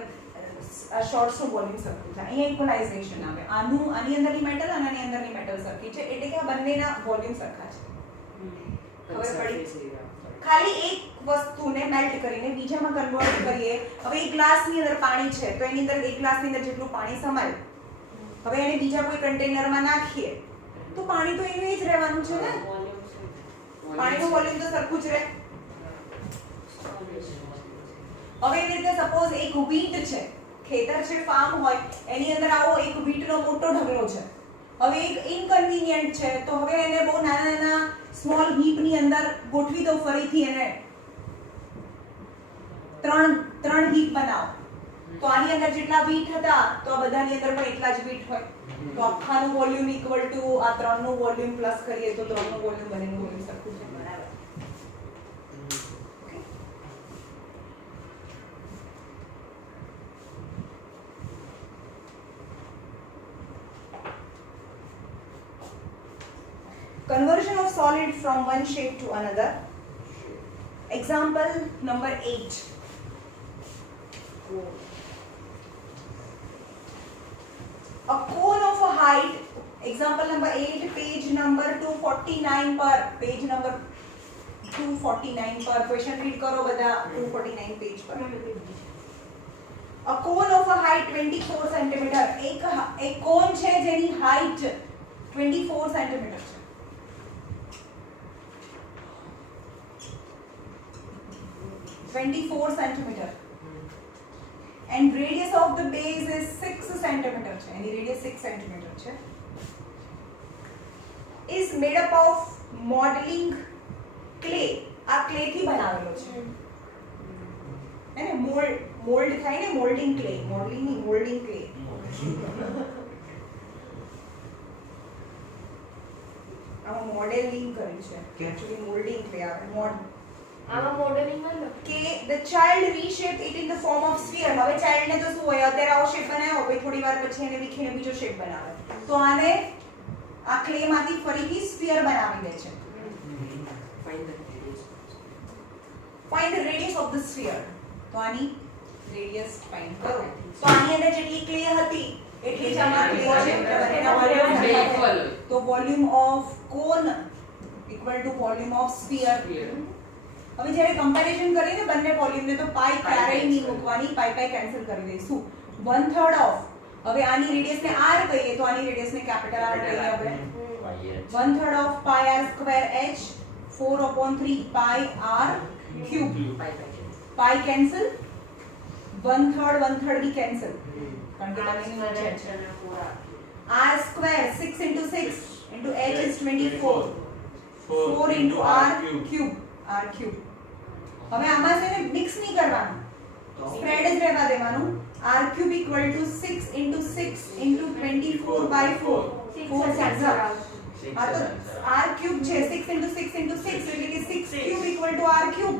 શોર્ટ્સનું વોલ્યુમ સરખું થાય. અહીંયા ઇક્વલાઇઝેશન આવે. આની અંદરની મેટલ અને આની અંદરની મેટલ સરખી છે, એટલે કે આ બંનેના વોલ્યુમ સરખા છે. ખબર પડી? ખાલી એક વસ્તુને મેલ્ટ કરીને બીજામાં કન્વર્ટ કરીએ. હવે એક ગ્લાસની અંદર પાણી છે, તો એની અંદર એક ગ્લાસની અંદર જેટલું પાણી સમાય, હવે એને બીજા કોઈ કન્ટેનરમાં નાખીએ તો પાણી તો એનું જ રહેવાનું છે ને. પાણીનું વોલ્યુમ તો સરખું જ રહે. હવે એવી રીતે સપોઝ એક વીટ છે, ખેતર છે, ફાર્મ હોય, એની અંદર આવો એક વીટનો મોટો ઢગલો છે. હવે એક ઇનકન્વીનિયન્ટ છે, તો હવે એને બહુ નાના નાના સ્મોલ હીપની અંદર ગોઠવી દો, ફરીથી એને ત્રણ હીપ બનાવો, તો આની અંદર જેટલા વીટ હતા તો આ બધાની અંદર પણ એટલા જ વીટ હોય. તો આખાનું વોલ્યુમ ઇક્વલ ટુ આ ત્રણનું વોલ્યુમ પ્લસ કરીએ તો ત્રણનું વોલ્યુમ બંનેનું વોલ્યુમ સરખું છે. બરાબર. Conversion of solid from one shape to another. Example number 8. A cone of a height. Example number 8, page number 249 पर. Page number 249 पर. Question read करो बता 249 page पर. A cone of a height 24 centimeter. एक cone છે જેની height 24 centimeter છે. centimeter. And radius of the base is 6 centimeter છે. એની radius 6 centimeter છે. Is made up of modeling clay. આ clay થી બનાવેલો છે. હે ને મોલ્ડ થાય ને, મોલ્ડિંગ clay, મોલ્ડિંગ clay. આમાં મોડેલિંગ કર્યું છે. Actually molding clay આવે. આમાં મોડેલિંગમાં કે the child reshaped it in the form of sphere. હવે ચાઇલ્ડ ને તો શું હોય, અત્યારે આવો શેપ બનાવ્યો, પછી થોડી વાર પછી એને વિખીને બીજો શેપ બનાવે, તો આને આ ક્લે માંથી ફરીથી સ્ફિયર બનાવી દે છે. find the radius of the sphere. તો આની રેડિયસ ફાઇન્ડ કરો. તો આની અંદર જેટલી ક્લે હતી એટલી જ આમાં ક્લે છે, એના વોલ્યુમ ઇક્વલ, તો volume of cone equal to volume of sphere. હવે જ્યારે કમ્પેરિઝન કરીને બંને વોલ્યુમને તો પાઈ ક્યારેય નહીં મૂકવાની, પાઈ કેન્સલ કરી દઈશું. 1/3 ઓફ, હવે આની રેડિયસને r કહીએ તો આની રેડિયસને કેપિટલ R કહીએ. આપણે 1/3 of pi r square h 4/3 pi r cube. Pi cancel, 1/3 भी કેન્સલ, કારણ કે તમે નીચે છે. r square 6 * 6 * h is 24, 4 * r cube. r cube. હવે આમાં છે ને મિક્સ નહીં કરવાનું, સ્પ્રેડ જ રહેવા દેવાનું. r cube equal to 6 * 6 * 24/4. 4 sensor. આ તો r ક્યુબ છે, 6 * 6 * 6 એટલે કે 6 cube equal to r cube.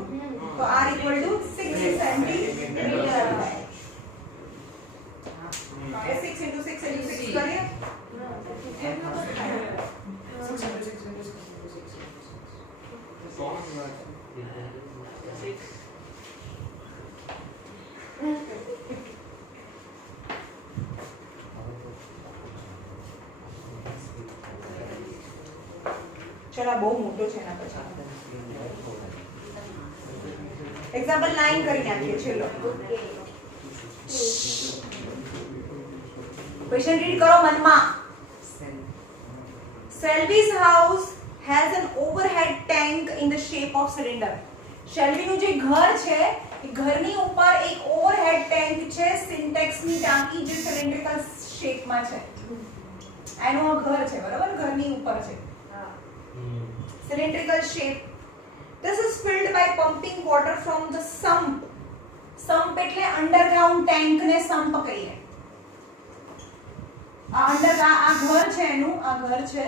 તો r ઇક્વલ ટુ 6 સેન્ટીમીટર. 6 * 6 * 6 કરીએ. ચલો બહુ મોટો છે એના પછી એક્ઝામ્પલ 9 કરી નાખીએ. ચલો ક્વેશ્ચન રીડ કરો મનમાં. Shelby's house has an overhead tank in the shape of cylinder. શેલ્બીનું જે ઘર છે એ ઘરની ઉપર એક ઓવરહેડ ટેન્ક છે, સિન્ટેક્સની ટાંકી જે સિલિન્ડ્રિકલ શેપમાં છે. એનું આ ઘર છે, બરાબર, ઘરની ઉપર છે. cylindrical shape. This is filled by pumping water from the sump. Sump એટલે અંડરગ્રાઉન્ડ ટેન્ક ને સમ્પ કહીએ. આ ઘર છે એનું, આ ઘર છે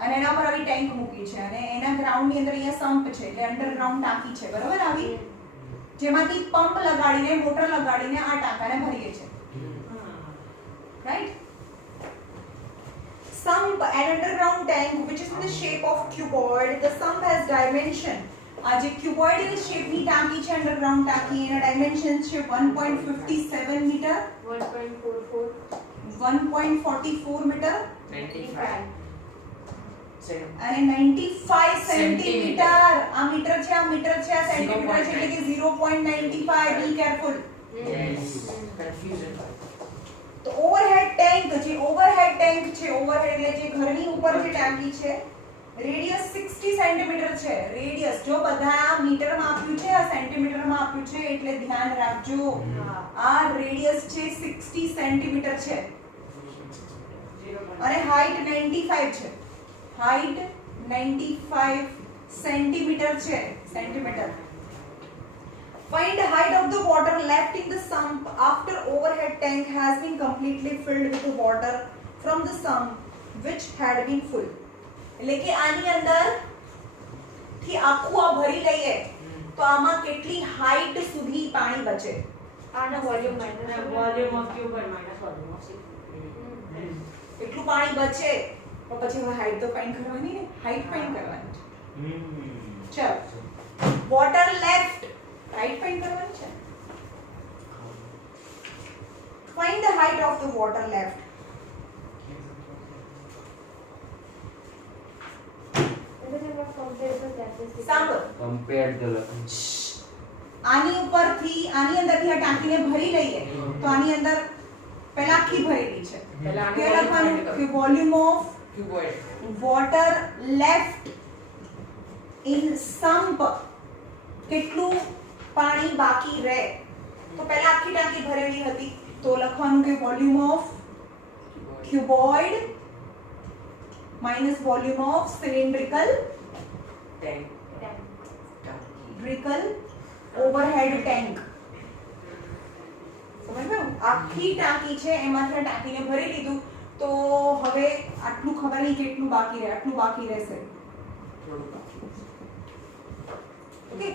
અને એના પર આવી ટેન્ક મૂકી છે અને એના ગ્રાઉન્ડ ની અંદર અહીંયા સમ્પ છે એટલે અંડરગ્રાઉન્ડ ટાંકી છે, બરાબર, આવી જેમાંથી પંપ લગાડીને મોટર લગાડીને આ ટાંકાને ભરીએ છે. Right. Sump, an underground tank which is in the shape of cuboid. The sump has dimension. આ જે cuboid shape ની ટાંકી છે, અંડરગ્રાઉન્ડ ટાંકી, એના ડાયમેન્શન્સ છે 1.57 મીટર, 1.44 મીટર 95 અને 95 સેન્ટીમીટર. આ મીટર છે, આ મીટર છે, આ સેન્ટીમીટર છે એટલે કે 0.95. Be careful. yes confusion. તો ઓવરહેડ ટેન્ક જે ઓવરહેડ ટેન્ક છે ઓવરહેડ એટલે જે ઘરની ઉપર જે ટાંકી છે રેડિયસ 60 સેન્ટીમીટર છે રેડિયસ જો બધા મીટરમાં આપ્યું છે આ સેન્ટીમીટરમાં આપ્યું છે એટલે ધ્યાન રાખજો આ રેડિયસ છે 60 સેન્ટીમીટર છે અને હાઈટ 95 છે હાઈટ 95 સેન્ટીમીટર છે centimetre Find the height of the water left in the sump after overhead tank has been completely filled with the water from the sump which had been full. એટલે કે આની અંદર થી આખું આ ભરી લઈએ તો આમાં કેટલી હાઈટ સુધી પાણી બચે આનો volume minus volume of cube minus volume of six એટલું પાણી બચે તો પછી હવે હાઈટ તો ફાઇન્ડ કરવાની ને હાઈટ ફાઇન્ડ કરવાની છે ચલો વોટર લેફ્ટ હાઈટ ફાઇન્ડ કરવાની છે find the height of the water left સાંભળો કમ્પેર ધ લખન આની ઉપરથી આની અંદરથી આ ટાંકીને ભરી લઈએ તો આની અંદર પહેલા આખી ભરેલી છે પહેલા કે લખવાનું કે volume of cuboid water left in sump કેટલું પાણી બાકી રહે તો પહેલા આખી ટાંકી ભરેલી હતી તો લખવાનું કે volume of cuboid minus volume of cylindrical tank ડ્રિકલ ઓવરહેડ ટેન્ક સમજાયું આખી ટાંકી છે એમાંથી આ ટાંકીને ભરી લીધું તો હવે આટલું ખબર નહીં કેટલું બાકી રહે આટલું બાકી રહેશે ઓકે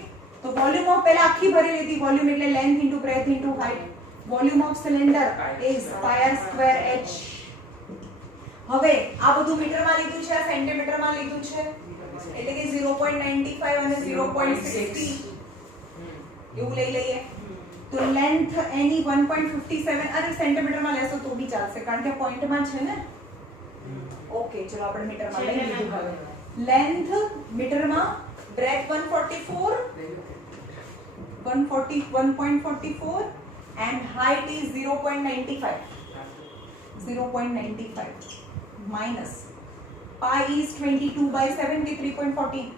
તો વોલ્યુમ ઓફ પહેલા આખી ભરી લીધી વોલ્યુમ એટલે length into breadth into height volume of cylinder is pi r square h હવે આ બધું મીટરમાં લીધું છે આ સેન્ટીમીટરમાં લીધું છે એટલે કે 0.95 અને 0.60 એવું લઈ લઈએ તો લેન્થ એની 1.57 અરે સેન્ટીમીટરમાં લેશો તો બી ચાલશે કારણ કે પોઈન્ટમાં છે ને ઓકે ચલો આપણે મીટરમાં લઈ લીધું હવે લેન્થ મીટરમાં breath 144 and height is 0.95 minus pi is 22 by 7 के 3.14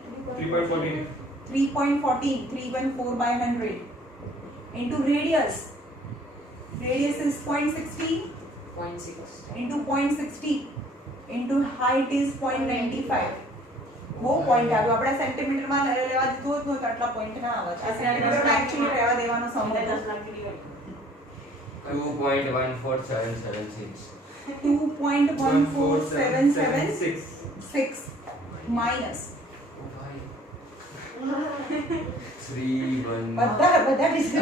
314 by 100 into radius is 0.60 into 0.60 into height is 0.95 वो पॉइंट આવ્યો આપણે સેન્ટીમીટર માં લેવા દીધું હોત તો આટલા પોઈન્ટ ના આવત આ સેન્ટીમીટર માં એક્ચ્યુઅલી રહેવા દેવાનો સમય 10 લાખ की 2.14776 2.14776 minus 3.1 બધા ડિસ્કસ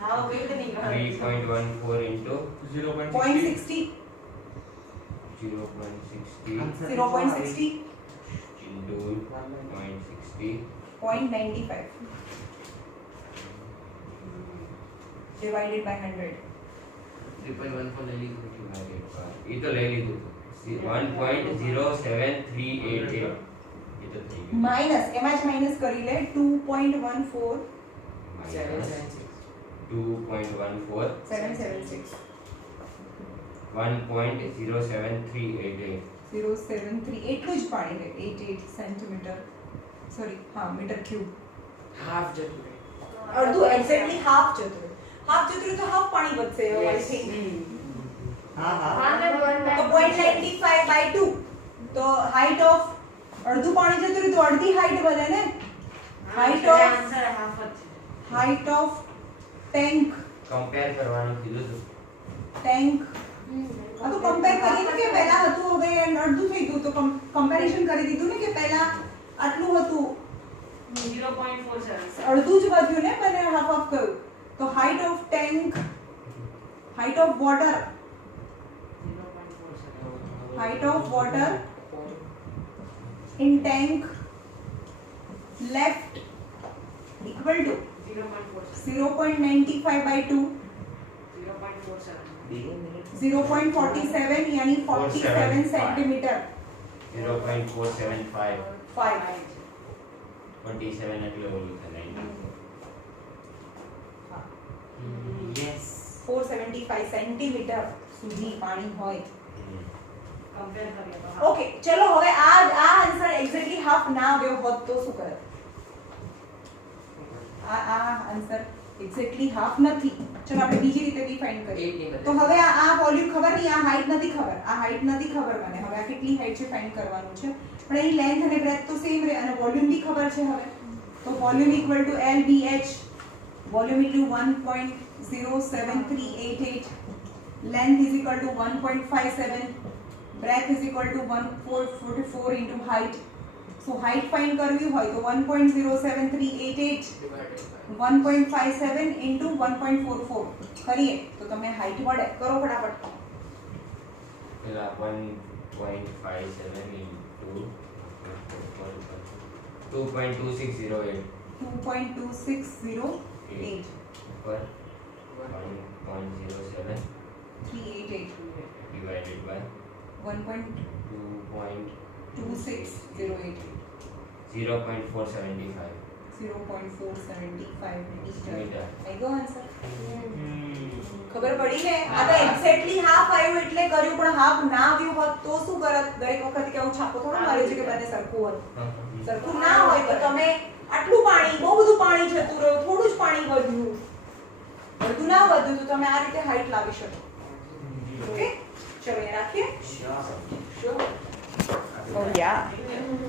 हां वेट नहीं कर 3.14 into 0.60 0.60 into 0.60 0.95 divided by 100 3.14 ले लीजिए डिवाइडेड बाय ये तो ले लीजिए 1.07388 ये तो થઈ ગયું માઈનસ એમાં જ માઈનસ કરી લે 2.14776 2.14 1.07388 073 એટલું જ પાણી લે 88 સેન્ટીમીટર સોરી હા મીટર ક્યુબ हाफ जरूर અડધું એક્ઝેક્ટલી હાફ જતું તો હાફ પાણી વધશે આઈ થિંક હા હા તો 0.95 by 2 તો હાઈટ ઓફ અડધું પાણી જતું રહ્યું તો અડધી હાઈટ વધે ને height of answer half height of tank compare કરવાનું કીધું હતું ટેન્ક આ તો કમ્પેર કરીએ ને કે પહેલા હતું હવે અડધું થઈ ગયું તો કમ્પેરિઝન કરી દીધું ને કે પહેલા આટલું હતું 0.47 અડધું જ વધ્યું ને મને હાફ હાફ કહ્યું તો height of tank height of water 0.47 height of water in tank left equal to 0.95 by 2 0.47 यानी 47 सेंटीमीटर 0.475 5 27 એટલે ઓલું થાય 90 यस 475 सेंटीमीटर સુધી પાણી હોય. કમ્પેર કરીએ તો હા. ઓકે ચલો હવે આ આન્સર એક્ઝેક્ટલી હાફ ના આવ્યો હોત તો શું કરત? આ આન્સર એક્ઝેક્ટલી હાફ નથી. ચલો આપણે બીજી રીતે ડિફાઇન કરીએ. તો હવે આ વોલ્યુમ ખબર નહીં, આ હાઈટ નથી ખબર, આ હાઈટ નથી ખબર મને. હવે આ કેટલી હાઈટ છે ફાઇન્ડ કરવાનું છે. પણ એની લેન્થ અને બ્રેથ તો સેમ રહે અને વોલ્યુમ બી ખબર છે. હવે તો volume equal to LBH, volume equal to 1.07388, length is equal to 1.57, breadth is equal to 1444 into height. So height find કરવી હોય તો 1.07388 1.57 into 1.44 કરીએ તો તમને height મળે. કરો ફટાફટ. પેલા 1.57 into 2.2608 2.2608 ઉપર 1.07 388 divided by 1.2608 0.475 0.475 meter. Meter. આઈ ગયો આન્સર. ખબર પડી ને? આ તો એક્ઝેક્ટલી હાફ આવ્યું એટલે કર્યું, પણ હાફ ના આવ્યું હોત તો શું કરત? દરેક વખત કે હું છાપો થોડું મારે છે કે બંને સરખું હોત. સરખું ના હોય તો તમે આટલું પાણી, બહુ બધું પાણી જતું રહ્યું, થોડું જ પાણી વધ્યું, બધું ના વધ્યું તો તમે આ રીતે હાઈટ લાવી શકો. ઓકે ચલો એ રાખીએ. Sure. Oh yeah.